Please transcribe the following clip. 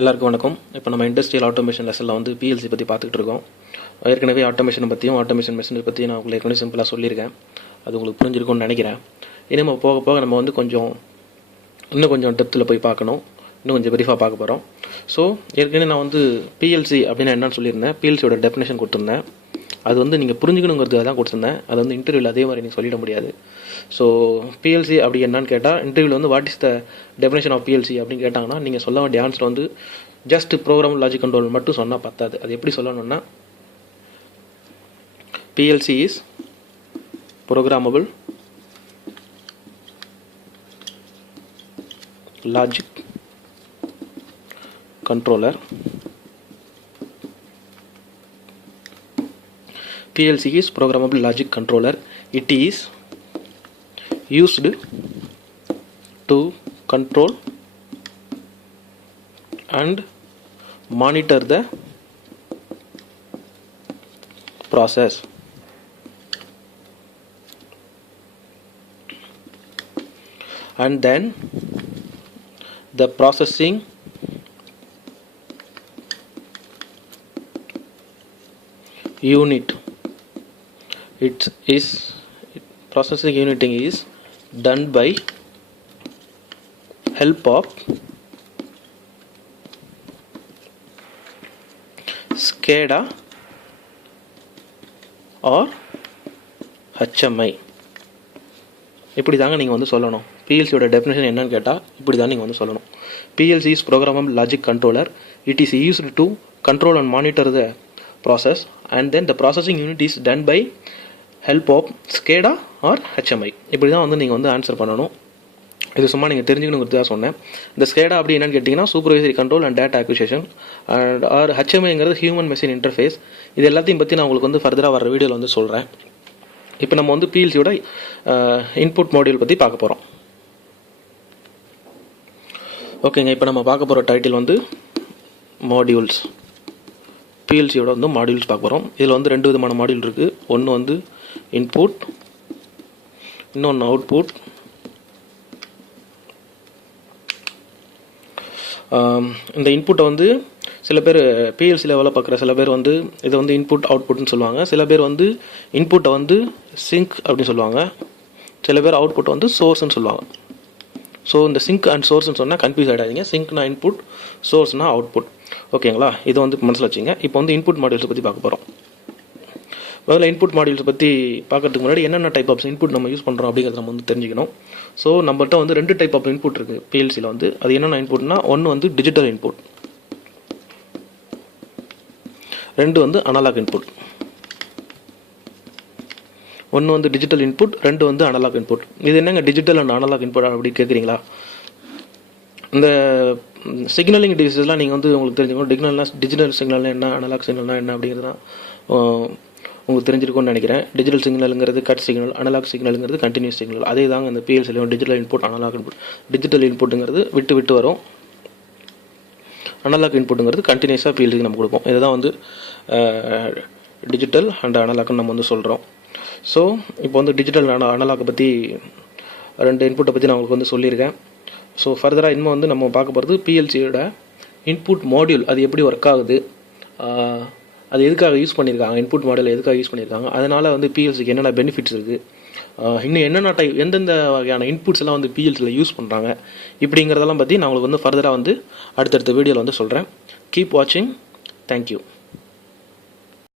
எல்லாருக்கும் வணக்கம். இப்போ நம்ம இண்டஸ்ட்ரியல் ஆட்டோமேஷன் லெசனில் வந்து பிஎல்சி பற்றி பார்த்துக்கிட்டு இருக்கோம். ஏற்கனவே ஆட்டோமேஷனை பற்றியும் ஆட்டோமேஷன் மெஷினை பற்றியும் நான் உங்களுக்கு ஏற்கனவே சிம்பிளாக சொல்லியிருக்கேன். அது உங்களுக்கு புரிஞ்சிருக்கும்னு நினைக்கிறேன். இனிமேல் போக போக நம்ம வந்து இன்னும் கொஞ்சம் டெப்த்தில் போய் பார்க்கணும், இன்னும் கொஞ்சம் பிரீஃபாக பார்க்க போகிறோம். ஸோ ஏற்கனவே நான் வந்து பிஎல்சி அப்படின்னா என்னன்னு சொல்லியிருந்தேன், பிஎல்சியோட டெஃபினேஷன் கொடுத்துருந்தேன். அது வந்து நீங்கள் புரிஞ்சுக்கணுங்கிறதுக்காக தான் கொடுத்துருந்தேன். அது வந்து இன்டர்வியூவில் அதே மாதிரி நீங்கள் சொல்லிட முடியாது. ஸோ பிஎல்சி அப்படி என்னன்னு கேட்டால், இன்டர்வியூவில் வந்து what is the definition of PLC அப்படின்னு கேட்டாங்கன்னா, நீங்கள் சொல்ல வேண்டிய ஆன்சர் வந்து ஜஸ்ட் ப்ரோக்ராம் லாஜிக் கண்ட்ரோல் மட்டும் சொன்னால் பத்தாது. அது எப்படி சொல்லணும்னா, PLC is programmable logic controller. PLC is programmable logic controller. It is used to control and monitor the process. And then the processing unit, processing unit is done by help of SCADA or HMI. இப்படி தாங்க நீங்கள் வந்து சொல்லணும். பிஎல்சியோட definition என்னன்னு கேட்டால் இப்படி தான் நீங்கள் வந்து சொல்லணும். PLC is programmable logic controller. It is used to control and monitor the process, and then the processing unit is done by help of SCADA or HMI. இப்படி தான் வந்து நீங்கள் வந்து ஆன்சர் பண்ணணும். இது சும்மா நீங்கள் தெரிஞ்சுக்கணுங்கிறதுக்காக சொன்னேன். இந்த SCADA அப்படி என்னன்னு கேட்டிங்கன்னா, supervisory control and data acquisition, and or HMIங்கிறது ஹியூமன் மெஷின் இன்டர்ஃபேஸ். இது எல்லாத்தையும் பற்றி நான் உங்களுக்கு வந்து ஃபர்தராக வர வீடியோவில் வந்து சொல்கிறேன். இப்போ நம்ம வந்து பிஎல்சியோட இன்புட் மாடியூல் பற்றி பார்க்க போகிறோம். ஓகேங்க, இப்போ நம்ம பார்க்க போகிற டைட்டில் வந்து மாடியூல்ஸ். பிஎல்சியோட வந்து மாடியூல்ஸ் பார்க்க போகிறோம். இதில் வந்து ரெண்டு விதமான மாடியூல் இருக்குது. ஒன்று வந்து இன்புட், இன்னொன்று அவுட்புட். இந்த இன்புட்டை வந்து சில பேர் பிஎல்சி லெவலில் பார்க்குற சில பேர் வந்து இதை வந்து இன்புட் அவுட்புட்னு சொல்லுவாங்க. சில பேர் வந்து இன்புட்டை வந்து சிங்க் அப்படின்னு சொல்லுவாங்க. சில பேர் அவுட்புட்டை வந்து சோர்ஸ்ன்னு சொல்லுவாங்க. ஸோ இந்த சிங்க் அண்ட் சோர்ஸ்ன்னு சொன்னால் கன்ஃபியூஸ் ஆகிடாதீங்க. சிங்க்னா இன்புட், சோர்ஸ்னா அவுட்புட். ஓகேங்களா? இதை வந்து மனசில் வச்சுங்க. இப்போ வந்து இன்புட் மாடியூல்ஸை பற்றி பார்க்க போகிறோம். முதல்ல இன்புட் மாடியூல்ஸை பற்றி பார்க்கறதுக்கு முன்னாடி என்னென்ன டைப் ஆஃப் இன்புட் நம்ம யூஸ் பண்ணுறோம் அப்படிங்கிறத நம்ம வந்து தெரிஞ்சுக்கணும். ஸோ நம்மள்கிட்ட வந்து ரெண்டு டைப் ஆஃப் இன்புட் இருக்குது பிஎல்சியில் வந்து. அது என்னென்ன இன்புட்னா, ஒன்று வந்து டிஜிட்டல் இன்புட், ரெண்டு வந்து அனலாக் இன்புட். ஒன்று வந்து டிஜிட்டல் இன்புட், ரெண்டு வந்து அனலாக் இன்புட். இது என்னங்க டிஜிட்டல் அண்ட் அனலாக் இன்புட் அப்படி கேட்குறீங்களா? இந்த சிக்னலிங் டிவைசஸ்லாம் நீங்கள் வந்து உங்களுக்கு தெரிஞ்சுக்கணும். டிஜிட்டல் சிக்னல்னா என்ன, அனலாக் சிக்னல்னா என்ன அப்படிங்கிறதுலாம் உங்களுக்கு தெரிஞ்சிருக்கும்னு நினைக்கிறேன். டிஜிட்டல் சிக்னலுங்கிறது கட் சிக்னல், அனலாக் சிக்னலுங்கிறது கண்டினியூஸ் சிக்னல். அதே தாங்க இந்த பிஎல்சிலையும் digital input, analog input. Digital இன்புட்டுங்கிறது விட்டு விட்டு வரும், அனலாக் இன்புட்டுங்கிறது கண்டினியூஸாக பிஎல்சிக்கு நம்ம கொடுப்போம். இதுதான் வந்து டிஜிட்டல் அண்ட் அனலாக்னு நம்ம வந்து சொல்கிறோம். ஸோ இப்போ வந்து டிஜிட்டல் அனலாக்கை பற்றி ரெண்டு இன்புட்டை பற்றி நான் உங்களுக்கு வந்து சொல்லியிருக்கேன். ஸோ ஃபர்தராக இன்னும் வந்து நம்ம பார்க்க போகிறது பிஎல்சியோட இன்புட் மாடியூல். அது எப்படி ஒர்க் ஆகுது, அது எதுக்காக யூஸ் பண்ணியிருக்காங்க, இன்புட் மாடியூல் எதுக்காக யூஸ் பண்ணியிருக்காங்க, அதனால் வந்து பிஎல்சிக்கு என்னென்ன பெனிஃபிட்ஸ் இருக்குது, இன்னும் என்னென்ன எந்தெந்த வகையான இன்புட்ஸ் எல்லாம் வந்து பிஎல்சியில் யூஸ் பண்ணுறாங்க, இப்படிங்கிறதெல்லாம் பற்றி நான் உங்களுக்கு வந்து ஃபர்தராக வந்து அடுத்தடுத்த வீடியோவில் வந்து சொல்கிறேன். கீப் வாட்சிங். தேங்க்யூ.